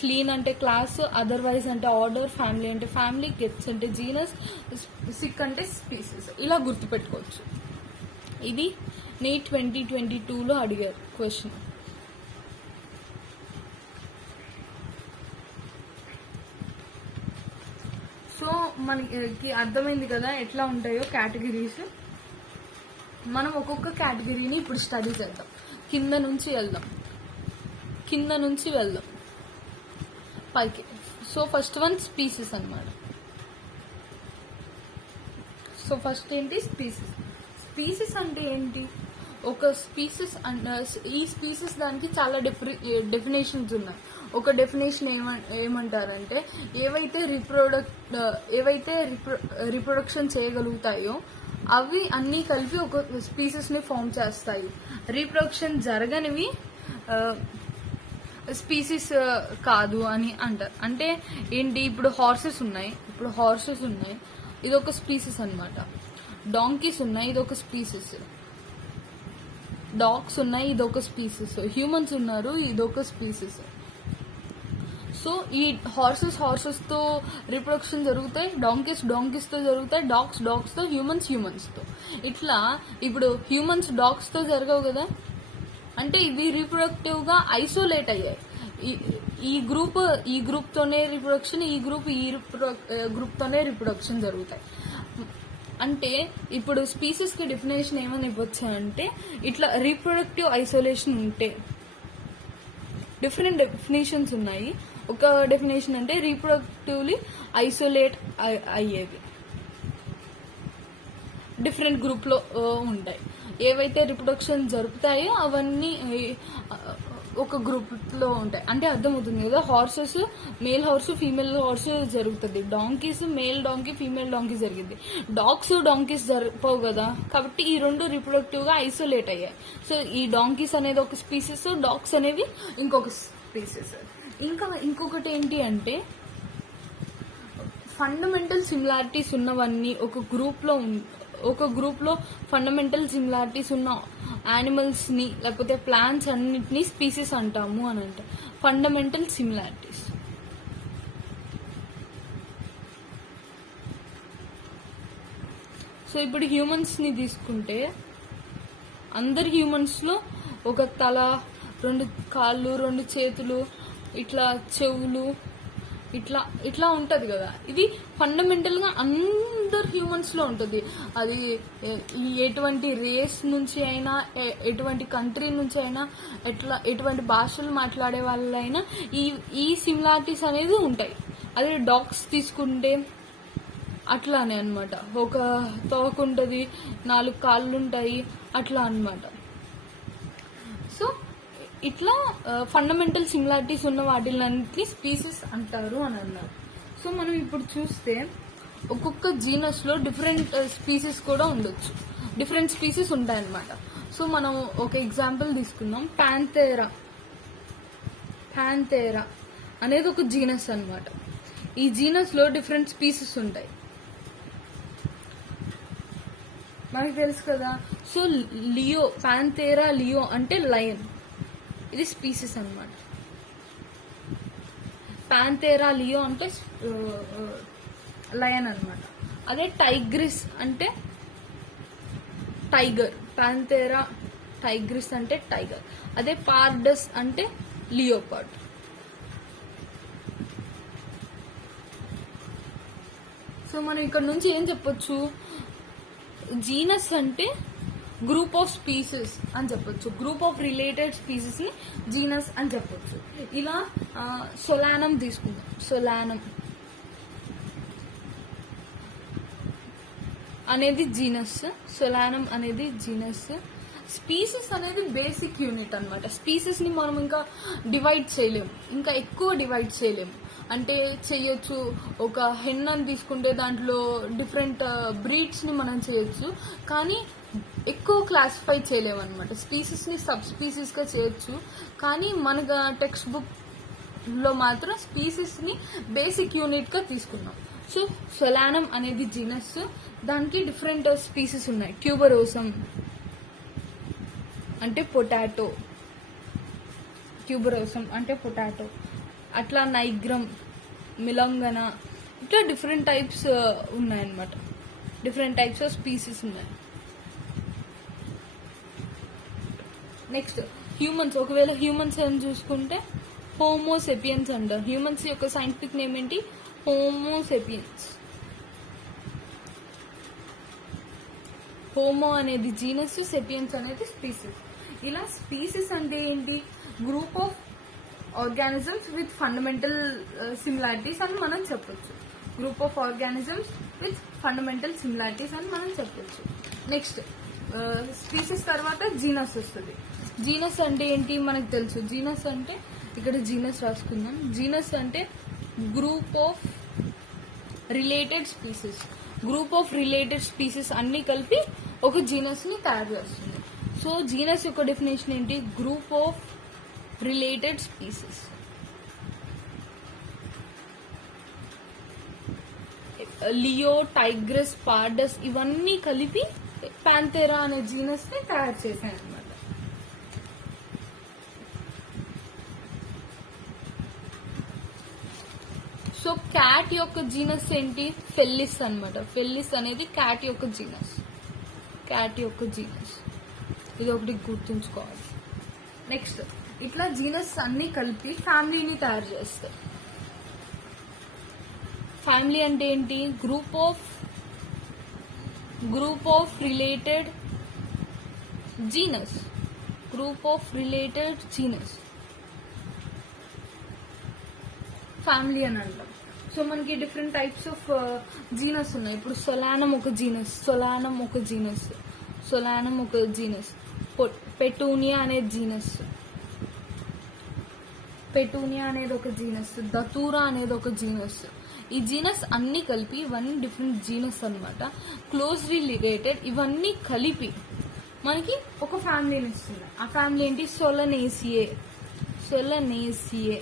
క్లీన్ అంటే క్లాస్, అదర్వైజ్ అంటే ఆర్డర్, ఫ్యామిలీ అంటే ఫ్యామిలీ, గెట్స్ అంటే జీనస్, సిక్ అంటే స్పీసీస్, ఇలా గుర్తుపెట్టుకోవచ్చు. ఇది నీట్ 2022లో అడిగారు క్వశ్చన్. సో మనకి అర్థమైంది కదా ఎట్లా ఉంటాయో కేటగిరీస్. మనం ఒక్కొక్క కేటగిరీని ఇప్పుడు స్టడీ చేద్దాం. కింద నుంచి వెళ్దాం పైకి. సో ఫస్ట్ వన్ స్పీసీస్ అన్నమాట. సో ఫస్ట్ ఏంటి? స్పీసీస్. స్పీసీస్ అంటే ఏంటి? ఒక స్పీసీస్ ఈ స్పీసీస్ దానికి చాలా డెఫినేషన్స్ ఉన్నాయి. ఒక డెఫినేషన్ ఏమంటారంటే ఏవైతే రీప్రొడక్షన్ చేయగలుగుతాయో అవి అన్నీ కలిపి ఒక స్పీసీస్ ని ఫామ్ చేస్తాయి. రీప్రొడక్షన్ జరగనివి స్పీసీస్ కాదు అని అంటారు. అంటే ఏంటి? ఇప్పుడు హార్సెస్ ఉన్నాయి, ఇది ఒక స్పీసీస్ అన్నమాట. డాంకీస్ ఉన్నాయి, ఇది ఒక స్పీసీస్. డాగ్స్ ఉన్నాయి, ఇదొక స్పీసీస్. హ్యూమన్స్ ఉన్నారు, ఇదొక స్పీసీస్. సో ఈ హార్సెస్ తో రీప్రొడక్షన్ జరుగుతాయి, డాంకీస్ తో జరుగుతాయి, డాగ్స్ తో, హ్యూమన్స్ తో. ఇట్లా ఇప్పుడు హ్యూమన్స్ డాగ్స్ తో జరగవు కదా, అంటే ఇవి రీప్రొడక్టివ్ గా ఐసోలేట్ అయ్యాయి. ఈ గ్రూప్ తోనే రీప్రొడక్షన్, ఈ గ్రూప్ తోనే రీప్రొడక్షన్ జరుగుతాయి. అంటే ఇప్పుడు స్పీసీస్ కి డెఫినేషన్ ఏమని ఇవ్వచ్చు అంటే ఇట్లా రీప్రొడక్టివ్ ఐసోలేషన్ ఉంటే డిఫరెంట్ డెఫినేషన్స్ ఉన్నాయి. ఒక డెఫినేషన్ అంటే రీప్రొడక్టివ్లీ ఐసోలేట్ అయ్యేవి, డిఫరెంట్ గ్రూప్లో ఉంటాయి. ఏవైతే రిప్రొడక్షన్ జరుపుతాయో అవన్నీ ఒక గ్రూప్లో ఉంటాయి. అంటే అర్థమవుతుంది కదా, horses male horse female horse జరుగుతుంది, donkeys male donkey female donkey జరిగింది, డాంకీస్ జరపవు కదా, కాబట్టి ఈ రెండు రిప్రొడక్టివ్గా ఐసోలేట్ అయ్యాయి. సో ఈ డాంకీస్ అనేది ఒక స్పీసెస్, డాగ్స్ అనేవి ఇంకొక స్పీసెస్. ఇంకొకటి ఏంటి అంటే ఫండమెంటల్ సిమిలారిటీస్ ఉన్నవన్నీ ఒక గ్రూప్లో ఫండమెంటల్ సిమిలారిటీస్ ఉన్న యానిమల్స్ని లేకపోతే ప్లాంట్స్ అన్నిటినీ స్పీసీస్ అంటాము అని అంటే ఫండమెంటల్ సిమిలారిటీస్. సో ఇప్పుడు హ్యూమన్స్ని తీసుకుంటే అందరు హ్యూమన్స్లో ఒక తల, 2 కాళ్ళు, 2 చేతులు, ఇట్లా చెవులు, ఇట్లా ఉంటుంది కదా. ఇది ఫండమెంటల్గా అందరు హ్యూమన్స్లో ఉంటుంది. అది ఎటువంటి రేస్ నుంచి అయినా, ఎటువంటి కంట్రీ నుంచి అయినా, ఎటువంటి భాషలు మాట్లాడే వాళ్ళైనా ఈ సిమిలారిటీస్ అనేది ఉంటాయి. అదే డాగ్స్ తీసుకుంటే అట్లానే అనమాట, ఒక తోక ఉంటుంది, 4 కాళ్ళు ఉంటాయి, అట్లా అనమాట. సో ఇట్లా ఫండమెంటల్ సిమిలారిటీస్ ఉన్న వాటిలన్నింటినీ స్పీసీస్ అంటారు అని అన్నారు. సో మనం ఇప్పుడు చూస్తే ఒక్కొక్క జీనస్లో డిఫరెంట్ స్పీసీస్ కూడా ఉండొచ్చు, డిఫరెంట్ స్పీసీస్ ఉంటాయన్నమాట. సో మనం ఒక ఎగ్జాంపుల్ తీసుకుందాం. ప్యాంథేరా అనేది ఒక జీనస్ అన్నమాట. ఈ జీనస్లో డిఫరెంట్ స్పీసీస్ ఉంటాయి, మనకి తెలుసు కదా. సో ప్యాంథేరా లియో అంటే లయన్, ఇది స్పీసీస్ అన్నమాట. ప్యాంథేరా లియో అంటే లయన్ అన్నమాట. అదే టైగ్రిస్ అంటే టైగర్, ప్యాంథేరా టైగ్రిస్ అంటే టైగర్. అదే పార్డస్ అంటే లియోపార్డ్. సో మనం ఇక్కడ నుంచి ఏం చెప్పొచ్చు, జీనస్ అంటే గ్రూప్ ఆఫ్ స్పీసెస్ అని చెప్పొచ్చు, గ్రూప్ ఆఫ్ రిలేటెడ్ స్పీసెస్ ని జీనస్ అని చెప్పొచ్చు. ఇలా సొలానం తీసుకుందాం. సొలానం అనేది జీనస్, సొలానం అనేది జీనస్. స్పీసెస్ అనేది బేసిక్ యూనిట్ అనమాట. స్పీసెస్ ని మనం ఇంకా డివైడ్ చేయలేము, ఇంకా ఎక్కువ డివైడ్ చేయలేము. అంటే చెయ్యొచ్చు, ఒక హెన్ అని తీసుకుంటే దాంట్లో డిఫరెంట్ బ్రీడ్స్ ని మనం చేయొచ్చు, కానీ ఎక్కువ క్లాసిఫై చేయలేము అనమాట. స్పీసెస్ ని సబ్ స్పీసీస్ గా చేయొచ్చు, కానీ మన టెక్స్ట్ బుక్ లో మాత్రం స్పీసెస్ ని బేసిక్ యూనిట్ గా తీసుకున్నాం. సో సొలానం అనేది జీనస్, దానికి డిఫరెంట్ స్పీసెస్ ఉన్నాయి. ట్యూబరోసమ్ అంటే పొటాటో, ట్యూబరోసమ్ అంటే పొటాటో. అట్లా నైగ్రమ్, మిలంగన, ఇట్లా డిఫరెంట్ టైప్స్ ఉన్నాయన్నమాట, డిఫరెంట్ టైప్స్ ఆఫ్ స్పీసీస్ ఉన్నాయి. Next humans. ఒకవేళ హ్యూమన్స్ అని చూసుకుంటే హోమోసెపియన్స్ అంటారు. హ్యూమన్స్ యొక్క సైంటిఫిక్ నేమ్ ఏంటి, హోమోసెపియన్స్. హోమో అనేది జీనస్, సెపియన్స్ అనేది స్పీసీస్. ఇలా స్పీసీస్ అంటే ఏంటి, group of organisms with fundamental similarities అని మనం చెప్పొచ్చు. Group of organisms with fundamental similarities అని మనం చెప్పొచ్చు. నెక్స్ట్ స్పీసీస్ తర్వాత జీనస్ వస్తుంది. జీనస్ అంటే ఏంటి మనకు తెలుసు. జీనస్ అంటే ఇక్కడ జీనస్ రాసుకుందాం. జీనస్ అంటే group of related species. Group of related species అన్ని కలిపి ఒక జీనస్ ని తయారు చేస్తుంది. సో జీనస్ యొక్క డెఫినేషన్ ఏంటి, group of related species. Leo, tigris, pardus ఇవన్నీ కలిపి ప్యాంథేరా అనే జీనస్ ని తయారు చేశాయి అన్నమాట. సో క్యాట్ యొక్క జీనస్ ఏంటి, ఫెల్లిస్ అన్నమాట. ఫెల్లిస్ అనేది క్యాట్ యొక్క జీనస్. క్యాట్ యొక్క జీనస్ ఇది ఒకటి గుర్తుంచుకోవాలి. నెక్స్ట్ ఇట్లా జీనస్ అన్ని కలిపి ఫ్యామిలీని తయారు చేస్తాయి. ఫ్యామిలీ అంటే ఏంటి, group of related genus. Group of related genus. Family అని అంటాం. సో మనకి డిఫరెంట్ టైప్స్ ఆఫ్ జీనస్ ఉన్నాయి. ఇప్పుడు సొలానం ఒక జీనస్, పెటూనియా అనేది జీనస్, ఒక జీనస్, దతూరా అనేది ఒక జీనస్. ఈ జీనస్ అన్ని కలిపి ఇవన్నీ డిఫరెంట్ జీనస్ అన్నమాట, క్లోజ్లీ రిలేటెడ్. ఇవన్నీ కలిపి మనకి ఒక ఫ్యామిలీని ఇస్తుంది. ఆ ఫ్యామిలీ ఏంటి? సొలనేసియే.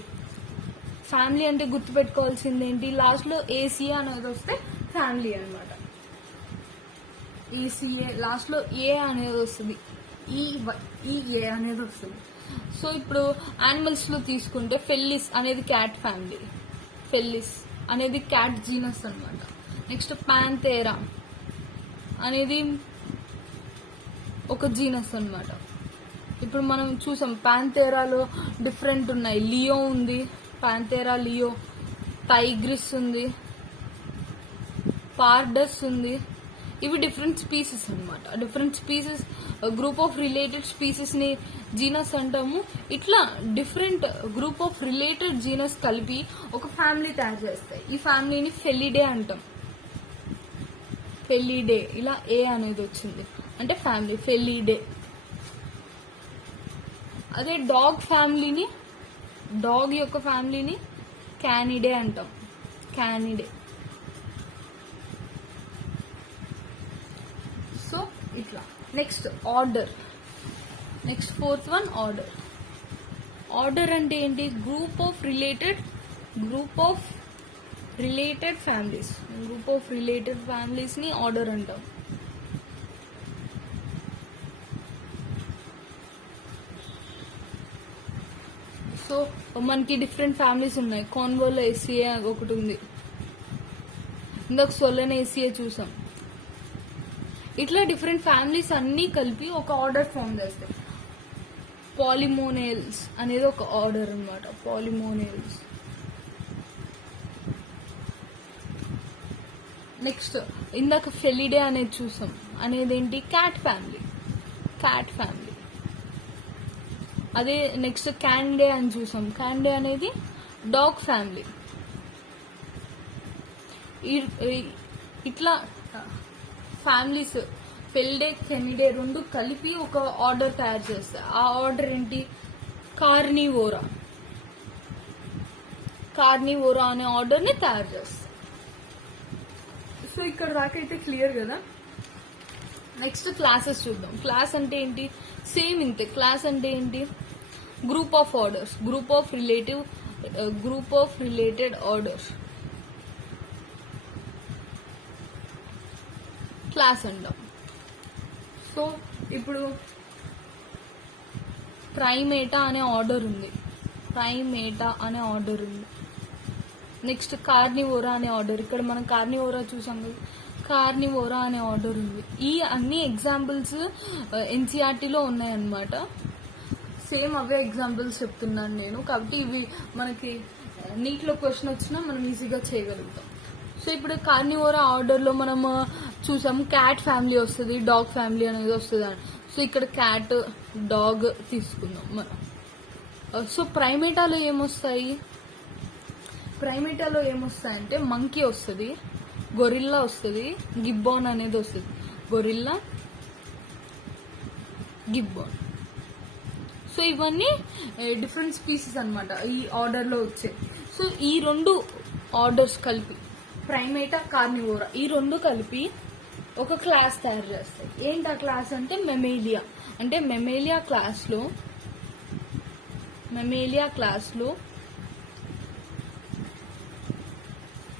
ఫ్యామిలీ అంటే గుర్తుపెట్టుకోవాల్సింది ఏంటి? లాస్ట్ లో ఏసియా అనేది వస్తే ఫ్యామిలీ అనమాట. ఏసిఏ లాస్ట్ లో ఏ అనేది వస్తుంది, ఈ ఏ అనేది వస్తుంది. సో ఇప్పుడు యానిమల్స్ లో తీసుకుంటే ఫెల్లిస్ అనేది క్యాట్ ఫ్యామిలీ, అనేది క్యాట్ జీనస్ అనమాట. నెక్స్ట్ పాంథేరా అనేది ఒక జీనస్ అన్నమాట. ఇప్పుడు మనం చూసాం పాంథేరాలో డిఫరెంట్ ఉన్నాయి. లియో ఉంది, పాంథేరా లియో, టైగ్రిస్ ఉంది, పార్డస్ ఉంది. ఇవి డిఫరెంట్ స్పీసెస్ అన్నమాట. Different species, group of related species ని జీనస్ అంటాము. ఇట్లా different group of related genus కలిపి ఒక ఫ్యామిలీ తయారు చేస్తాయి. ఈ ఫ్యామిలీని ఫెలిడే అంటాం. ఫెలిడే, ఇలా ఏ అనేది వచ్చింది అంటే ఫ్యామిలీ ఫెలిడే. అదే డాగ్ యొక్క ఫ్యామిలీని క్యానిడే అంటాం. సో ఇట్లా. Next order. Fourth one order అంటే ఏంటి? గ్రూప్ ఆఫ్ రిలేటెడ్ ఫ్యామిలీస్ ని ఆర్డర్ అంటాం. సో మనకి డిఫరెంట్ ఫ్యామిలీస్ ఉన్నాయి. కాన్వోలో ఏసియా ఒకటి ఉంది, ఇందాక సొలనేసియా చూసాం. ఇట్లా డిఫరెంట్ ఫ్యామిలీస్ అన్ని కలిపి ఒక ఆర్డర్ ఫామ్ చేస్తాయి. పాలిమోనేల్స్ అనేది ఒక ఆర్డర్ అన్నమాట. నెక్స్ట్ ఇందాక ఫెలిడే అనేది చూసాం, అనేది ఏంటి? Cat family. అదే నెక్స్ట్ క్యాండే అని చూసాం. క్యాండే అనేది డాగ్ ఫ్యామిలీ. ఇట్లా ఫ్యామిలీస్ ఫెలిడే, కెనిడే రెండు కలిపి ఒక ఆర్డర్ తయారు చేస్తాయి. ఆ ఆర్డర్ ఏంటి? కార్నివోరా అనే ఆర్డర్ ని తయారు చేస్తాయి. సో ఇక్కడ దాకా అయితే క్లియర్ కదా. నెక్స్ట్ క్లాసెస్ చూద్దాం. క్లాస్ అంటే ఏంటి? సేమ్ ఇంతే. క్లాస్ అంటే ఏంటి? Group of orders, group of related orders class అంటాం. సో ఇప్పుడు ప్రైమేటా అనే ఆర్డర్ ఉంది. నెక్స్ట్ కార్నివోరా అనే ఆర్డర్. ఇక్కడ మనం కార్నివోరా చూసాం కదా, కార్నివోరా అనే ఆర్డర్ ఉంది. ఈ అన్ని ఎగ్జాంపుల్స్ ఎన్సీఆర్టీలో ఉన్నాయన్నమాట. సేమ్ అవే ఎగ్జాంపుల్స్ చెప్తున్నాను నేను, కాబట్టి ఇవి మనకి నీట్లో క్వశ్చన్ వచ్చినా మనం ఈజీగా చేయగలుగుతాం. సో ఇప్పుడు కార్నివోరా ఆర్డర్లో మనం చూసాము క్యాట్ ఫ్యామిలీ వస్తుంది, డాగ్ ఫ్యామిలీ అనేది వస్తుంది అని. సో ఇక్కడ క్యాట్, డాగ్ తీసుకుందాం మనం. సో ప్రైమేటాలో ఏమొస్తాయంటే మంకీ వస్తుంది, గొరిల్లా వస్తుంది, గిబ్బాన్ అనేది వస్తుంది. గొరిల్లా, గిబ్బాన్. సో ఇవన్నీ డిఫరెంట్ స్పీసెస్ అన్నమాట ఈ ఆర్డర్లో వచ్చాయి. సో ఈ రెండు ఆర్డర్స్ కలిపి ప్రైమేటా, కార్నివోరా ఈ రెండు కలిపి ఒక క్లాస్ తయారు చేస్తాయి. ఏంటి ఆ క్లాస్ అంటే మెమేలియా. అంటే మెమేలియా క్లాస్లో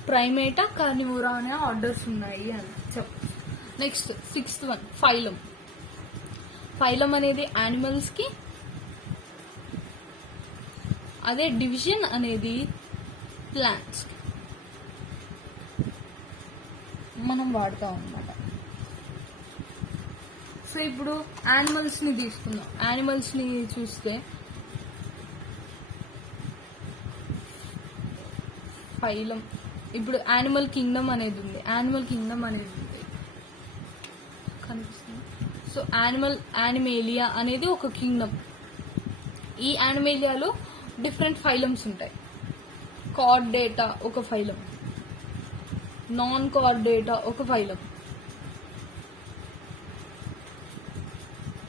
ప్రైమేటా, కార్నివోరా అనే ఆర్డర్స్ ఉన్నాయి అని చెప్పు. నెక్స్ట్ సిక్స్త్ వన్ ఫైలం అనేది యానిమల్స్ కి, అదే డివిజన్ అనేది ప్లాంట్స్ కి మనం వాడతాం అన్నమాట. సో ఇప్పుడు యానిమల్స్ ని తీసుకుందాం. యానిమల్స్ ని చూస్తే ఫైలం, ఇప్పుడు యానిమల్ కింగ్డమ్ అనేది ఉంది. కనిపిస్తుంది. సో యానిమేలియా అనేది ఒక కింగ్డమ్. ఈ యానిమేలియాలో డిఫరెంట్ ఫైలమ్స్ ఉంటాయి. కార్డేటా ఒక ఫైలం, నాన్ కార్డేటా ఒక ఫైలం.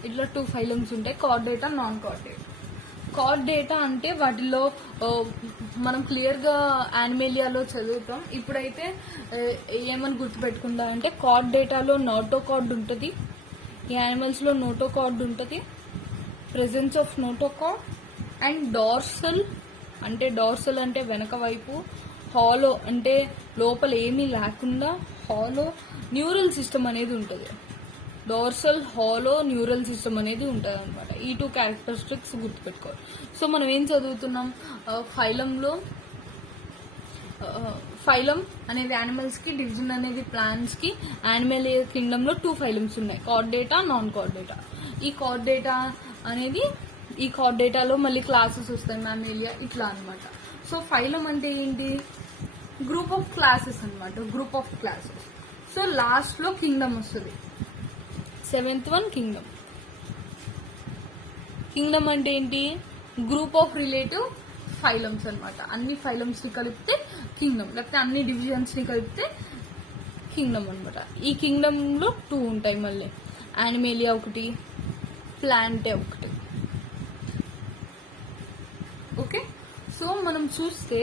ఇట్లా 2 ఫైలమ్స్ ఉంటాయి, కార్డేటా, నాన్ కార్డేటా. కార్డేటా అంటే వాటిలో మనం క్లియర్గా యానిమేలియాలో చదువుతాం. ఇప్పుడైతే ఏమని గుర్తుపెట్టుకుందా అంటే కార్డేటాలో నోటోకార్డ్ ఉంటుంది, ఈ యానిమల్స్లో నోటోకార్డ్ ఉంటుంది, presence of notochord, and dorsal అంటే వెనక వైపు, హాలో అంటే లోపల ఏమీ లేకుండా హాలో న్యూరల్ సిస్టమ్ అనేది ఉంటుంది. డార్సల్, హాలో న్యూరల్ సిస్టమ్ అనేది ఉంటుంది అనమాట. ఈ 2 క్యారెక్టరిస్టిక్స్ గుర్తుపెట్టుకోవాలి. సో మనం ఏం చదువుతున్నాం, ఫైలం అనేది యానిమల్స్ కి, డివిజన్ అనేది ప్లాంట్స్ కి. యానిమల్ కింగ్డమ్ లో 2 ఫైలమ్స్ ఉన్నాయి, కార్డేటా, నాన్ కార్డేటా. ఈ కార్డేటాలో మళ్ళీ క్లాసెస్ వస్తాయి, మ్యామేలియా ఇట్లా అనమాట. సో ఫైలం అంటే ఏంటి, గ్రూప్ ఆఫ్ క్లాసెస్ అనమాట, group of classes. So last లో కింగ్డమ్ వస్తుంది, 7th వన్ కింగ్డమ్. కింగ్డమ్ అంటే ఏంటి, గ్రూప్ ఆఫ్ రిలేటివ్ ఫైలమ్స్ అనమాట. అన్ని ఫైలమ్స్ ని కలిపితే కింగ్డమ్, లేకపోతే అన్ని డివిజన్స్ ని కలిపితే కింగ్డమ్ అనమాట. ఈ కింగ్డమ్ లో 2 ఉంటాయి మళ్ళీ, యానిమేలియా ఒకటి, ప్లాంటే ఒకటి. ఓకే, సో మనం చూస్తే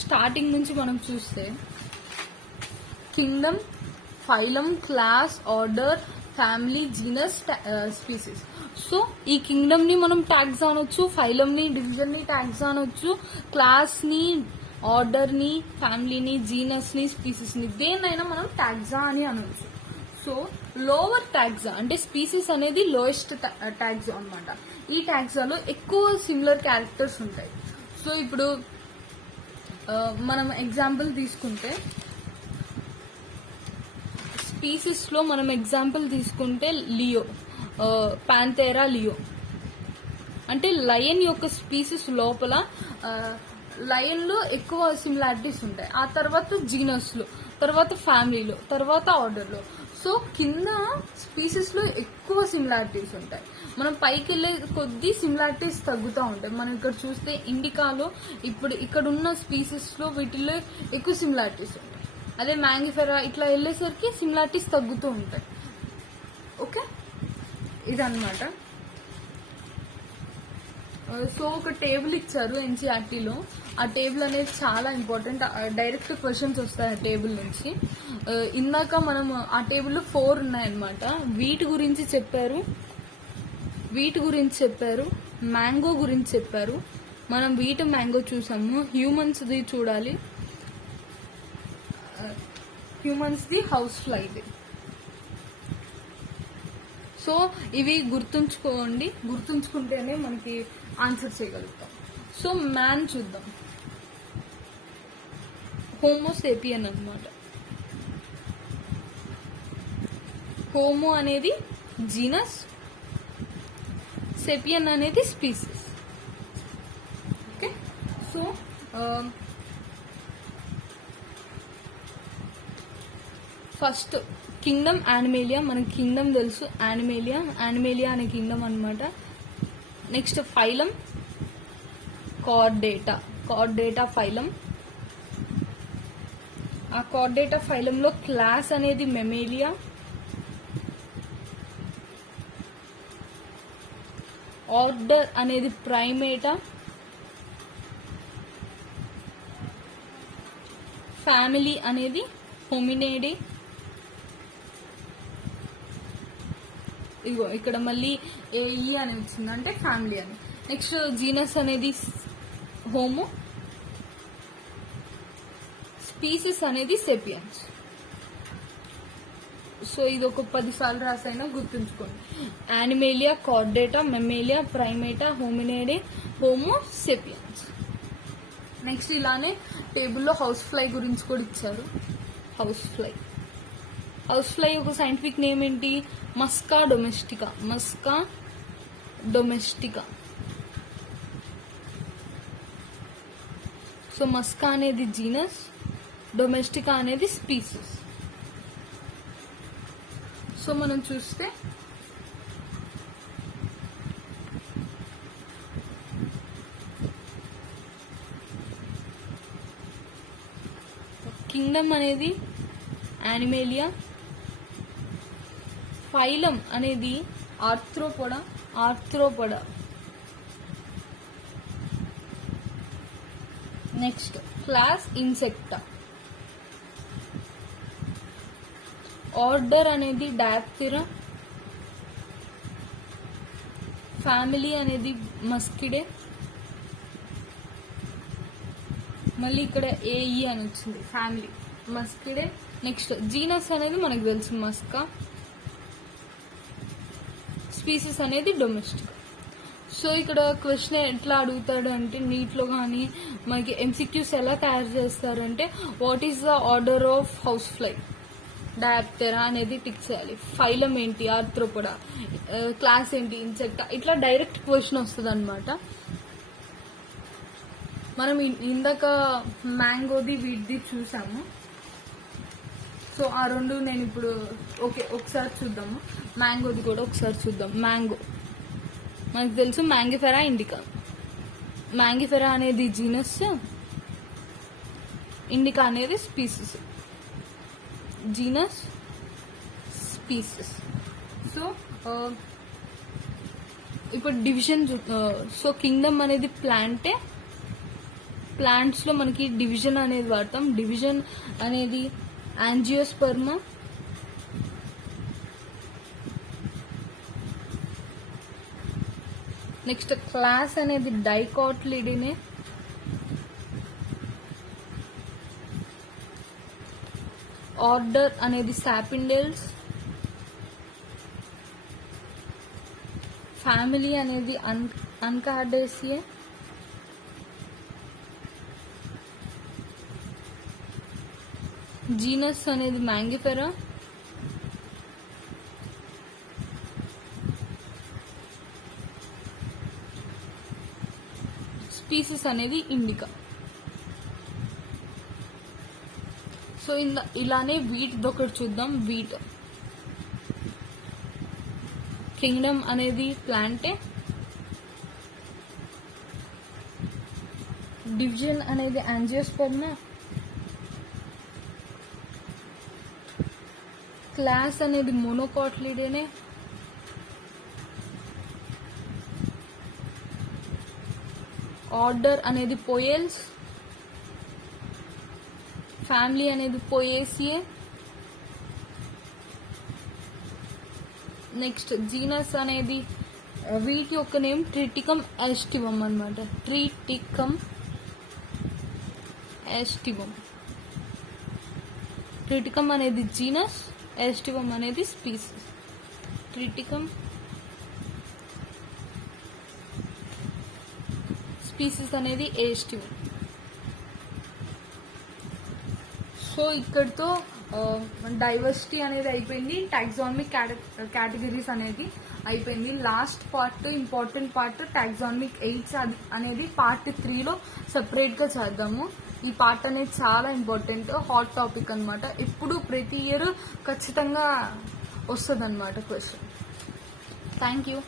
స్టార్టింగ్ నుంచి మనం చూస్తే Kingdom, phylum, class, order, family, genus, species. So ఈ కింగ్డమ్ ని మనం ట్యాగ్స్ అనొచ్చు, ఫైలం ని, డివిజన్ ని ట్యాగ్స్ అనొచ్చు, క్లాస్ ని, ఆర్డర్ ని, ఫ్యామిలీని, జీనస్ ని, స్పీసీస్ ని, దేన్నైనా మనం ట్యాగ్జా అని అనొచ్చు. సో లోవర్ ట్యాగ్జా అంటే స్పీసీస్ అనేది లోయెస్ట్ ట్యాగ్జా అనమాట. ఈ ట్యాగ్జాలో ఎక్కువ సిమిలర్ క్యారెక్టర్స్ ఉంటాయి. సో ఇప్పుడు మనం ఎగ్జాంపుల్ తీసుకుంటే స్పీసీస్ లో మనం ఎగ్జాంపుల్ తీసుకుంటే లియో, పాంథేరా లియో అంటే లయన్ యొక్క స్పీసీస్ లోపల లయన్ లో ఎక్కువ సిమిలారిటీస్ ఉంటాయి. ఆ తర్వాత జీనస్ లో, తర్వాత ఫ్యామిలీలో, తర్వాత ఆర్డర్ లో. సో కింద స్పీసీస్ లో ఎక్కువ సిమిలారిటీస్ ఉంటాయి. మనం పైకి వెళ్ళే కొద్దీ సిమిలారిటీస్ తగ్గుతూ ఉంటాయి. మనం ఇక్కడ చూస్తే ఇండికాలో ఇప్పుడు ఇక్కడ ఉన్న స్పీసీస్ లో వీటిల్లో ఎక్కువ సిమిలారిటీస్ ఉంటాయి. అదే మ్యాంగిఫెరా ఇట్లా వెళ్ళేసరికి సిమిలారిటీస్ తగ్గుతూ ఉంటాయి. ఓకే, ఇదన్నమాట. సో ఒక టేబుల్ ఇచ్చారు ఎన్సీఆర్టీలో. ఆ టేబుల్ అనేది చాలా ఇంపార్టెంట్, డైరెక్ట్ క్వశ్చన్స్ వస్తాయి ఆ టేబుల్ నుంచి. ఇందాక మనం ఆ టేబుల్లో 4 ఉన్నాయన్నమాట. వీటి గురించి చెప్పారు, మ్యాంగో గురించి చెప్పారు. మనం వీట్ మ్యాంగో చూసాము, హ్యూమన్స్ది చూడాలి, హ్యూమన్స్ది హౌస్ ఫ్లైది. సో ఇవి గుర్తుంచుకుంటేనే మనకి ఆన్సర్ చేయగలుగుతాం. సో మ్యాన్ చూద్దాం, హోమోసేపియన్ అన్నమాట. హోమో అనేది జీనస్, సెపియన్ అనేది species. Okay, so first Kingdom Animalia. మనకి కింగ్డమ్ తెలుసు, యానిమేలియా అనే కింగ్డమ్ అన్నమాట. Next phylum Chordata phylum. ఆ కార్డేటా ఫైలంలో క్లాస్ అనేది మెమేలియా, ఆర్డర్ అనేది ప్రైమేటా, ఫ్యామిలీ అనేది హోమినేడి. ఇగో ఇక్కడ మళ్ళీ ఈ అని వచ్చింది అంటే ఫ్యామిలీ అని. నెక్స్ట్ జీనస్ అనేది హోమో, స్పీసీస్ అనేది సెపియన్స్. సో ఇది ఒక 10 సార్లు రాసైనా గుర్తుంచుకోండి. Animalia, Chordata, Mammalia, Primata, Hominidae, Homo, sapiens. Next ఇలానే టేబుల్లో హౌస్ ఫ్లై గురించి కూడా ఇచ్చారు. హౌస్ ఫ్లై ఒక సైంటిఫిక్ నేమ్ ఏంటి, మస్కా డొమెస్టికా. సో మస్కా అనేది జీనస్, డొమెస్టికా అనేది స్పీసీస్. సో మనం చూస్తే కింగ్డమ్ అనేది యానిమేలియా, ఫైలం అనేది Arthropoda. Next class Insecta. Order అనేది డయాప్టెరా. ఫ్యామిలీ అనేది మస్కిడే. మళ్ళీ ఇక్కడ ఏఈ అని వచ్చింది, ఫ్యామిలీ మస్కిడే. నెక్స్ట్ జీనస్ అనేది మనకు తెలుసు, మస్కా. స్పీసీస్ అనేది డొమెస్టిక్. సో ఇక్కడ క్వశ్చన్ ఎట్లా అడుగుతాడు అంటే నీట్లో కానీ మనకి ఎంసీక్యూస్ ఎలా తయారు చేస్తారంటే what is the order of house fly, Diptera అనేది టిక్ చేయాలి. ఫైలం ఏంటి, ఆర్థ్రోపోడా. క్లాస్ ఏంటి, ఇన్సెక్టా. ఇట్లా డైరెక్ట్ క్వశ్చన్ వస్తుంది అనమాట. మనం ఇందాక మ్యాంగోది వీటిది చూసాము. సో ఆ రెండు నేను ఇప్పుడు ఒకసారి చూద్దాము. మ్యాంగోది కూడా ఒకసారి చూద్దాం. మ్యాంగో మనకు తెలుసు, మ్యాంగిఫెరా ఇండికా. మ్యాంగిఫెరా అనేది జీనస్, ఇండికా అనేది స్పీసీస్. Genus, species. సో ఇప్పుడు డివిజన్. సో కింగ్డమ్ అనేది ప్లాంటే. ప్లాంట్స్ లో మనకి డివిజన్ అనేది వాడతాం. డివిజన్ అనేది యాంజియోస్పర్మా. నెక్స్ట్ క్లాస్ అనేది డైకాట్లిడినే. ఆర్డర్ అనేది సాపిండేల్స్. ఫ్యామిలీ అనేది అన్కార్డేసియే. జీనస్ అనేది మ్యాంగిఫెరా. స్పీసీస్ అనేది ఇండికా. సో ఇలానే వీట్ ఒకటి చూద్దాం. వీట్ కింగ్డమ్ అనేది ప్లాంటే. డివిజన్ అనేది యాంజియోస్పర్మా. క్లాస్ అనేది మోనోకాట్లిడేనే. ఆర్డర్ అనేది పోయెల్స్. ఫ్యామిలీ అనేది పోయేసియే. నెక్స్ట్ జీనస్ అనేది వీటి యొక్క నేమ్ ట్రిటికమ్ ఎస్టివం అనమాట. ట్రిటికమ్ ఎస్టివం. ట్రిటికమ్ అనేది జీనస్, ఎస్టివం అనేది స్పీసీస్. ట్రిటికమ్ స్పీసీస్ అనేది ఎస్టివం. సో ఇక్కడితో డైవర్సిటీ అనేది అయిపోయింది. టాక్సానమిక్ కేటగిరీస్ అనేది అయిపోయింది. Last part, important part taxonomic AIDS అనేది పార్ట్ 3లో సెపరేట్గా చేద్దాము. ఈ పార్ట్ అనేది చాలా ఇంపార్టెంట్, హాట్ టాపిక్ అనమాట. ఎప్పుడు ప్రతి ఇయర్ ఖచ్చితంగా వస్తుంది అనమాట క్వశ్చన్. Thank you.